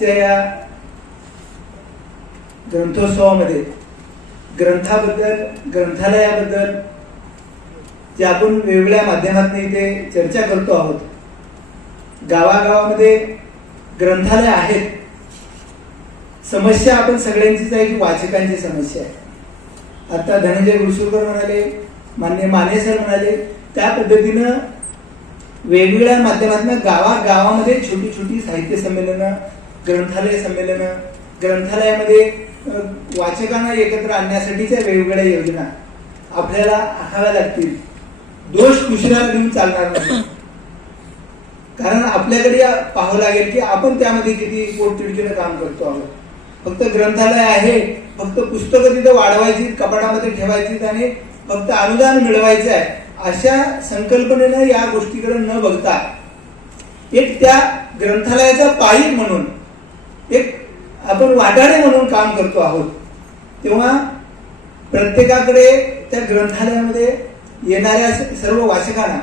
त्या या ग्रंथोत्सवामध्ये ग्रंथाबद्दल ग्रंथालयाबद्दल जे आपण वेगवेगळ्या माध्यमातून इथे चर्चा करतो आहोत गावागावामध्ये ग्रंथालय आहेत समस्या आपण सगळ्यांचीच आहे की वाचकांची समस्या आहे आता धनंजय गुरसुरकर म्हणाले मान्य माने सर म्हणाले त्या पद्धतीनं वेगवेगळ्या माध्यमातून गावागावामध्ये छोटी छोटी साहित्य संमेलनं ग्रंथालय संमेलनं ग्रंथालयामध्ये वाचकांना एकत्र आणण्यासाठीच्या वेगवेगळ्या योजना आपल्याला आखाव्या लागतील. दोष कुशीला देऊन चालणार नाही. कारण आपल्याकडे पाहावं लागेल की आपण त्यामध्ये किती पोटतिडकीनं काम करतो आहोत. फक्त ग्रंथालय आहे फक्त पुस्तकं तिथं वाढवायची कपाटामध्ये ठेवायची आणि फक्त अनुदान मिळवायचं आहे अशा संकल्पनेनं या गोष्टीकडे न बघता एक त्या ग्रंथालयाचा पाईप म्हणून एक आपण वाटाणे म्हणून काम करतो आहोत. तेव्हा प्रत्येकाकडे त्या ग्रंथालयामध्ये येणाऱ्या सर्व वाचकांना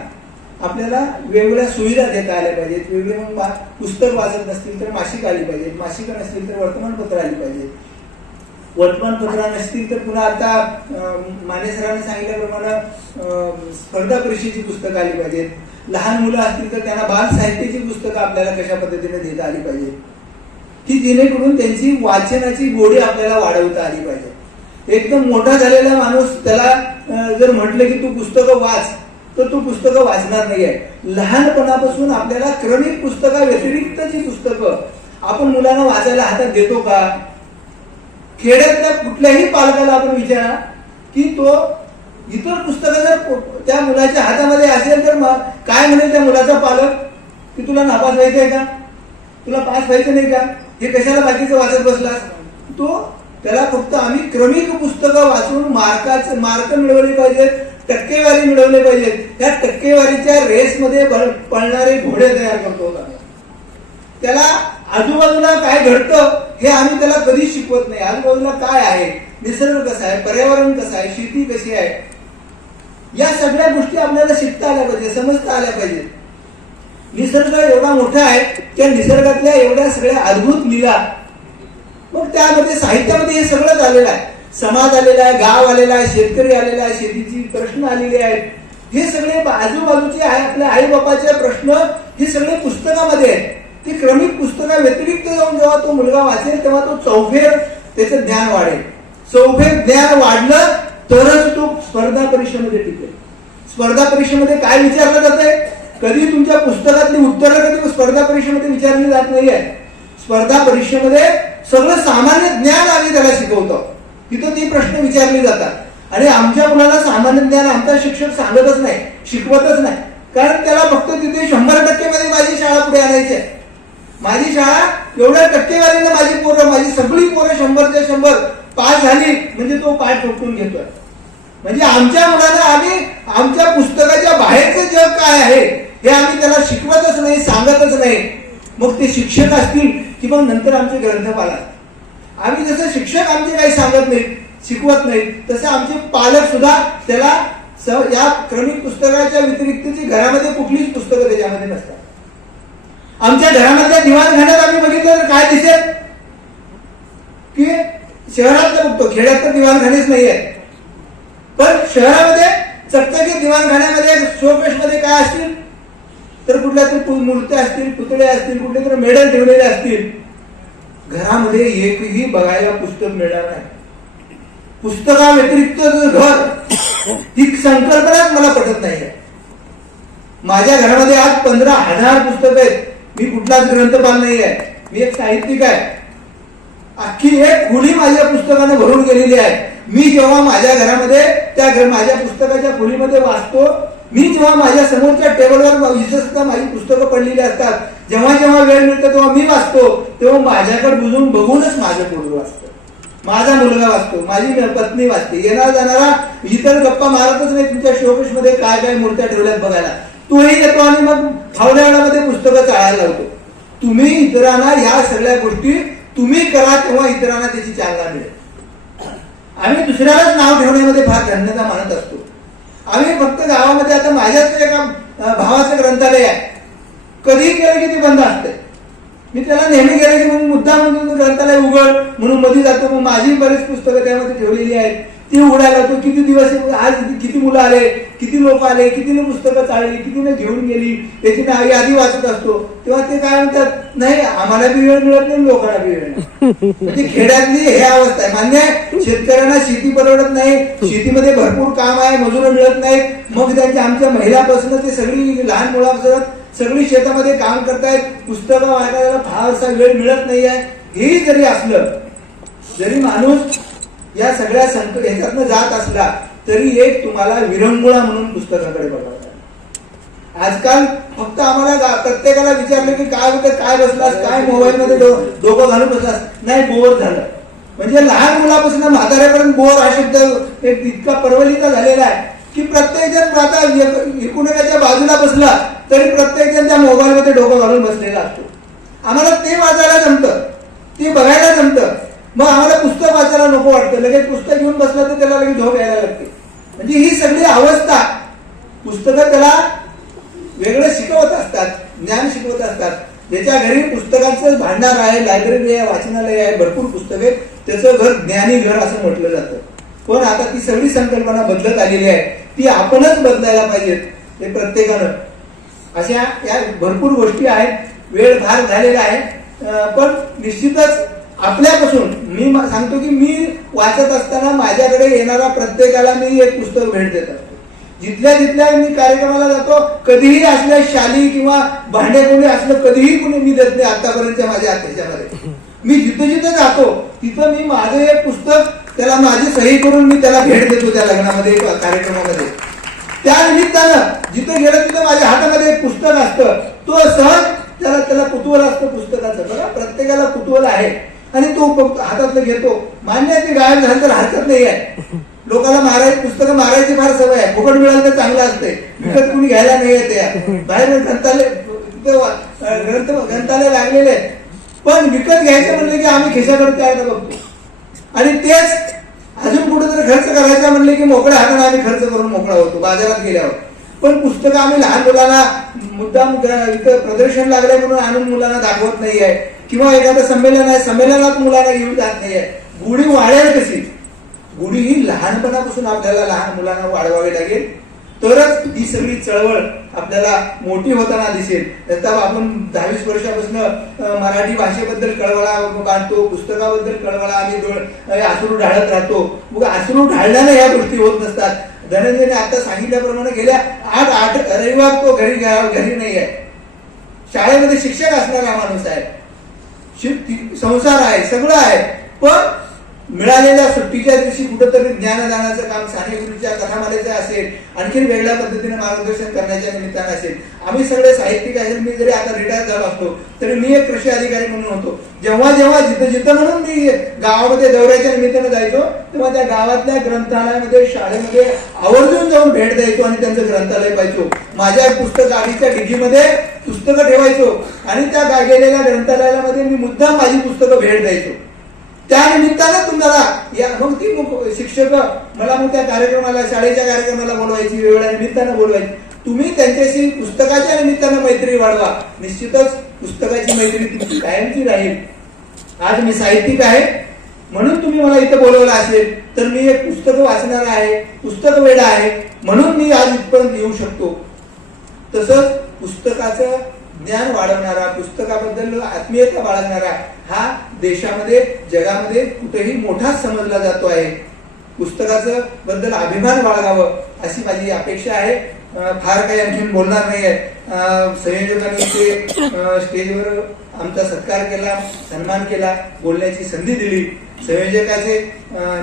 आपल्याला वेगवेगळ्या सुविधा देता आल्या पाहिजेत. वेगळे मग पुस्तक वाचत नसतील तर मासिक आली पाहिजेत. मासिक नसतील तर वर्तमानपत्र आली पाहिजेत. वर्तमानपत्र नसतील तर पुन्हा आता माने सरांनी सांगितल्याप्रमाणे स्पर्धा परीक्षेची पुस्तकं आली पाहिजेत. लहान मुलं असतील तर त्यांना बाल साहित्याची पुस्तकं आपल्याला कशा पद्धतीने देता आली पाहिजेत? की जेणेकरून त्यांची वाचनाची गोडी आपल्याला वाढवता आली पाहिजे. एकदम मोठा झालेला माणूस त्याला जर म्हटलं की तू पुस्तकं वाच तर तू पुस्तकं वाचणार नाहीये लहानपणापासून आपल्याला क्रमिक पुस्तका व्यतिरिक्तची पुस्तकं आपण मुलांना वाचायला हातात देतो का? खेड्यातल्या कुठल्याही पालकाला आपण विचारा की तो इतर पुस्तकं जर त्या मुलाच्या हातामध्ये असेल तर मग काय म्हणेल त्या मुलाचा पालक? की तुला नापास व्हायचं आहे का? तुला पास व्हायचं नाही का? हे कशाला बाकीचं वाचत बसलास तो त्याला फक्त आम्ही क्रमिक पुस्तकं वाचून मार्काचे मार्क मिळवले पाहिजेत टक्केवारी मिळवले पाहिजेत. त्या टक्केवारीच्या रेसमध्ये पळणारे घोडे तयार करतो आम्ही. त्याला आजूबाजूला काय घडतं हे आम्ही त्याला कधीच शिकवत नाही. आजूबाजूला काय आहे? निसर्ग कसा आहे? पर्यावरण कसं आहे? शेती कशी आहे? या सगळ्या गोष्टी आपल्याला शिकता आल्या पाहिजे समजता आल्या पाहिजेत. निसर्ग एवढा मोठा आहे त्या निसर्गातल्या एवढ्या सगळ्या अद्भुत लीला. मग त्यामध्ये साहित्यामध्ये हे सगळंच आलेलं आहे. समाज आलेला आहे गाव आलेला आहे शेतकरी आलेला आहे शेतीची प्रश्न आलेले आहेत. हे सगळे आजूबाजूचे आहे आपल्या आई बापाचे प्रश्न हे सगळे पुस्तकामध्ये आहेत. ते क्रमिक पुस्तका व्यतिरिक्त जाऊन जेव्हा तो मुलगा वाचेल तेव्हा तो चौफेर त्याचं ज्ञान वाढेल. चौफेर ज्ञान वाढलं तरच तो स्पर्धा परीक्षेमध्ये टिकेल. स्पर्धा परीक्षेमध्ये काय विचारलं जाते कधी तुमच्या पुस्तकातली उत्तरं कधी स्पर्धा परीक्षेमध्ये विचारली जात नाहीये. स्पर्धा परीक्षेमध्ये सगळं सामान्य ज्ञान आम्ही त्याला शिकवतो. तिथं ते प्रश्न विचारले जातात. आणि आमच्या मुलाला सामान्य ज्ञान आमचा शिक्षक सांगतच नाही शिकवतच नाही. कारण त्याला फक्त तिथे शंभर टक्केमध्ये माझी शाळा पुढे आणायची आहे. माझी शाळा एवढ्या टक्केवारीने माझी पोरं माझी सगळी पोरं शंभरच्या शंभर पास झाली म्हणजे तो पाठ ठोकून घेतोय. म्हणजे आमच्या मुलाला आम्ही आमच्या पुस्तकाच्या बाहेरचं जग काय आहे हे आम्ही त्याला शिकवतच नाही सांगतच नाही. मग ते शिक्षक असतील की मग नंतर आमचे ग्रंथपाल असतील. आम्ही जसं शिक्षक आमचे काही सांगत नाहीत शिकवत नाहीत तसं आमचे पालक सुद्धा त्याला स- या क्रमिक पुस्तकाच्या व्यतिरिक्तची घरामध्ये कुठलीच पुस्तकं त्याच्यामध्ये नसतात. आमच्या घरामधल्या दिवाणखान्यात आम्ही बघितलं तर काय दिसेल? की शहरात तर बघतो खेड्यात तर दिवाणखानेच नाही आहेत पण शहरामध्ये चकचकीत दिवाणखान्यामध्ये शोकेशमध्ये काय असतील? तर कुठल्या तरी मूर्त्या असतील पुतळे असतील कुठले तरी मेडल ठेवलेले असतील. घरामध्ये एकही बघायला पुस्तक मिळणार नाही. पुस्तका व्यतिरिक्त घर ही संकल्पनाच मला पटत नाही माझ्या घरामध्ये आज पंधरा हजार पुस्तक आहेत. मी कुठलाच ग्रंथपाल नाही आहे मी एक साहित्यिक आहे. अख्खी एक खोली माझ्या पुस्तकाने भरून गेलेली आहे. मी जेव्हा माझ्या घरामध्ये त्या घर माझ्या पुस्तकाच्या खोलीमध्ये वाचतो मी जेव्हा माझ्या समोरच्या टेबलवर विशेषतः सुद्धा माझी पुस्तकं पडलेली असतात जेव्हा जेव्हा वेळ मिळतो तेव्हा मी वाचतो तेव्हा माझ्याकडे बुजून बघूनच माझं पोरग वाचतं. माझा मुलगा वाचतो माझी पत्नी वाचते. येणार जाणारा इतर गप्पा मारतच नाही तुमच्या शोकेशमध्ये काय काय मूर्त्या ठेवल्यात बघायला. तोही येतो आणि मग फावल्या वेळामध्ये पुस्तकं चाळायला लावतो. तुम्ही इतरांना या सगळ्या गोष्टी तुम्ही करा तेव्हा इतरांना त्याची चालना मिळेल. आम्ही दुसऱ्यालाच नाव ठेवण्यामध्ये फार धन्यता मानत असतो. आम्ही फक्त गावामध्ये आता माझ्याच म्हणजे एका भावाचं ग्रंथालय आहे. कधी केलं की ते बंद असते. मी त्याला नेहमी गेलं की मग मुद्दा म्हणून ग्रंथालय उघड म्हणून मध्ये जातो. मग माझी बरीच पुस्तकं त्यामध्ये ठेवलेली आहेत. ते उघडायला तो किती दिवस आज किती मुलं आले किती लोक आले कितीने पुस्तकं चालली कितीने घेऊन गेली त्याची ना यादी वाचत असतो. तेव्हा ते काय म्हणतात नाही आम्हाला बी वेळ मिळत नाही लोकांना बी वेळ म्हणजे खेड्यातली हे अवस्था आहे. मान्य आहे शेतकऱ्यांना शेती परवडत नाही शेतीमध्ये भरपूर काम आहे मजूर मिळत नाहीत मग त्यांच्या आमच्या महिलापासून ते सगळी लहान मुलापासून सगळी शेतामध्ये काम करतायत पुस्तकं वाचायला फारसा वेळ मिळत नाही आहे हे जरी असलं जरी माणूस या सगळ्या संकट ह्याच्यातनं जात असला तरी एक तुम्हाला विरंगुळा म्हणून पुस्तकाकडे बघावं आजकाल फक्त आम्हाला प्रत्येकाला विचारलं की काय होतं काय बसलास काय मोबाईल मध्ये डोकं घालून बसलास? नाही बोर झालं. म्हणजे लहान मुलापासून म्हाताऱ्यापर्यंत बोर हा शब्द एक इतका परवलीचा झालेला आहे की प्रत्येक जण आता एकूणच्या बाजूला बसला तरी प्रत्येक जण त्या मोबाईल मध्ये डोकं घालून बसलेला असतो. आम्हाला ते वाचायला जमतं. ते बघायला पुस्तक नको वाटतं. लगेच पुस्तक घेऊन बसलं तर त्याला लगेच झोप यायला लागते. म्हणजे ही सगळी अवस्था पुस्तकं त्याला वेगळं शिकवत असतात ज्ञान शिकवत असतात. ज्याच्या घरी पुस्तकांचं भांडार आहे लायब्ररी आहे वाचनालय आहे भरपूर पुस्तके त्याचं घर ज्ञानी घर असं म्हटलं जातं. पण आता ती सगळी संकल्पना बदलत आलेली आहे. ती आपणच बदलायला पाहिजेत हे प्रत्येकानं. अशा या भरपूर गोष्टी आहेत. वेळ फार झालेला आहे. पण निश्चितच आपल्यापासून. मी सांगतो की मी वाचत असताना माझ्याकडे येणारा प्रत्येकाला मी एक पुस्तक भेट देत असतो. जिथल्या जिथल्या मी कार्यक्रमाला जातो कधीही असल्या शाली किंवा भांडे कोणी असलं कधीही कोणी मी देत नाही आतापर्यंतच्या माझ्या ह्याच्यामध्ये मी जिथं जिथं जातो तिथं मी माझं एक पुस्तक त्याला माझी सही करून मी त्याला भेट देतो त्या लग्नामध्ये कार्यक्रमामध्ये. त्या निमित्तानं जिथे गेलं तिथं माझ्या हातामध्ये एक पुस्तक असतं. तो सहज त्याला त्याला कुतूहल असतं पुस्तकाचं. बघा प्रत्येकाला कुतूहल आहे. आणि तो हातातलं घेतो. मान्य आहे ते गायब झालं तर हरकत नाही आहे. लोकांना मारायची पुस्तकं मारायची फार सवय आहे. फुकट मिळालं तर चांगलं असते विकत कुणी घ्यायला नाही येते बाहेर ग्रंथालय ग्रंथ ग्रंथालय लागलेले पण विकत घ्यायचं म्हणलं की आम्ही खिशाकडे त्याकडे बघतो. आणि तेच अजून कुठेतरी खर्च करायचा म्हणले की मोकळ्या हाताने आम्ही खर्च करून मोकळा होतो बाजारात गेल्यावर. पण पुस्तकं आम्ही लहान मुलांना मुद्दाम इथं प्रदर्शन लागलंय म्हणून आणून मुलांना दाखवत नाही आहे. किंवा एखादं संमेलन आहे संमेलनात मुलांना घेऊन जात नाही आहे गुढी वाढेल कशी? गुढी ही लहानपणापासून आपल्याला लहान मुलांना वाढवावी लागेल. तरच ही सगळी चळवळ आपल्याला मोठी होताना दिसेल. त्याचा आपण दहावीस वर्षापासून मराठी भाषेबद्दल कळवळा बांधतो पुस्तकाबद्दल कळवळा आम्ही डोळ आसरू ढाळत राहतो. मग आसरू ढाळल्याने या गोष्टी होत नसतात. धनंजयने आता सांगितल्याप्रमाणे गेल्या आठ आठ रविवार तो घरी घरी नाही आहे शाळेमध्ये शिक्षक असणारा माणूस आहे. संसार आहे सगळं आहे. पण मिळालेल्या सुट्टीच्या दिवशी कुठंतरी ज्ञानदानाचं काम सानेगुरूच्या कथामालेचं असेल आणखीन वेगळ्या पद्धतीने मार्गदर्शन करण्याच्या निमित्तानं असेल. आम्ही सगळे साहित्यिक असेल मी जरी आता रिटायर झालो असतो तरी मी एक कृषी अधिकारी म्हणून होतो. जेव्हा जेव्हा जिथं जिथं म्हणून मी गावामध्ये दौऱ्याच्या निमित्तानं जायचो तेव्हा त्या गावातल्या ग्रंथालयामध्ये शाळेमध्ये आवर्जून जाऊन भेट द्यायचो आणि त्यांचं ग्रंथालय पाहायचो. माझ्या पुस्तक आधीच्या डिगीमध्ये पुस्तकं ठेवायचो आणि त्या गेलेल्या ग्रंथालयामध्ये मी मुद्दाम माझी पुस्तकं भेट द्यायचो. त्या निमित्तानं तुम्हाला या मग ती शिक्षक मला मग त्या कार्यक्रमाला शाळेच्या कार्यक्रमाला बोलवायची वेगवेगळ्या निमित्तानं बोलवायची. तुम्ही त्यांच्याशी पुस्तकाच्या निमित्तानं मैत्री वाढवा. निश्चितच पुस्तकाची मैत्री तुमची कायमची राहील. आज मी साहित्यिक आहे. म्हणून तुम्ही मला इथं बोलवलं असेल तर मी एक पुस्तक वाचणार आहे पुस्तक वेळा आहे. म्हणून मी आज इथपर्यंत येऊ शकतो. तसंच पुस्तकाचं ज्ञान वाढवणारा पुस्तकाबद्दल आत्मीयता बाळगणारा हा देशामध्ये जगामध्ये कुठेही मोठाच समजला जातो आहे. पुस्तकाचं बद्दल अभिमान बाळगावं अशी माझी अपेक्षा आहे. फार काही आणखी बोलणार नाहीये. संयोजकांनी ते स्टेजवर आमचा सत्कार केला सन्मान केला बोलण्याची संधी दिली. संयोजकाचे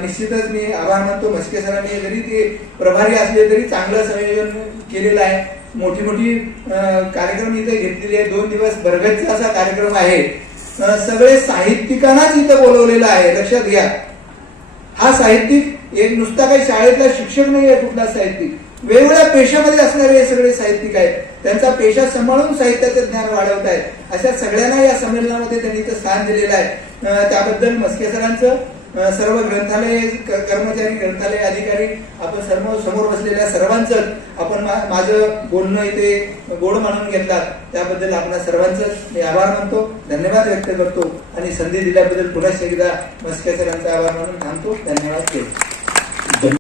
निश्चितच मी आभार मानतो. म्हस्के सरांनी जरी ते प्रभारी असले तरी चांगलं संयोजन केलेलं आहे. मोठी मोठी कार्यक्रम इथे घेतलेले आहे दोन दिवस बरगतचा असा कार्यक्रम आहे. सगळे साहित्यिकांनाच इथं बोलवलेलं आहे. लक्षात घ्या. हा साहित्यिक एक नुसता काही शाळेतला शिक्षक नाही आहे कुठला साहित्यिक. वेगवेगळ्या पेशामध्ये असणारे हे सगळे साहित्यिक आहेत. त्यांचा पेशा सांभाळून साहित्याचं ज्ञान वाढवत आहेत. अशा सगळ्यांना या संमेलनामध्ये त्यांनी इथं स्थान दिलेलं आहे. त्याबद्दल मस्के सरांचं सर्व ग्रंथालय कर्मचारी ग्रंथालय अधिकारी आपण सर्व समोर बसलेल्या सर्वांचं आपण मा- माझं बोलणं इथे गोड मानून घेतलात. त्याबद्दल आपण सर्वांचंच मी आभार मानतो धन्यवाद व्यक्त करतो आणि संधी दिल्याबद्दल पुन्हा एकदा मस्के सरांचा आभार मानून थांबतो. धन्यवाद. देतो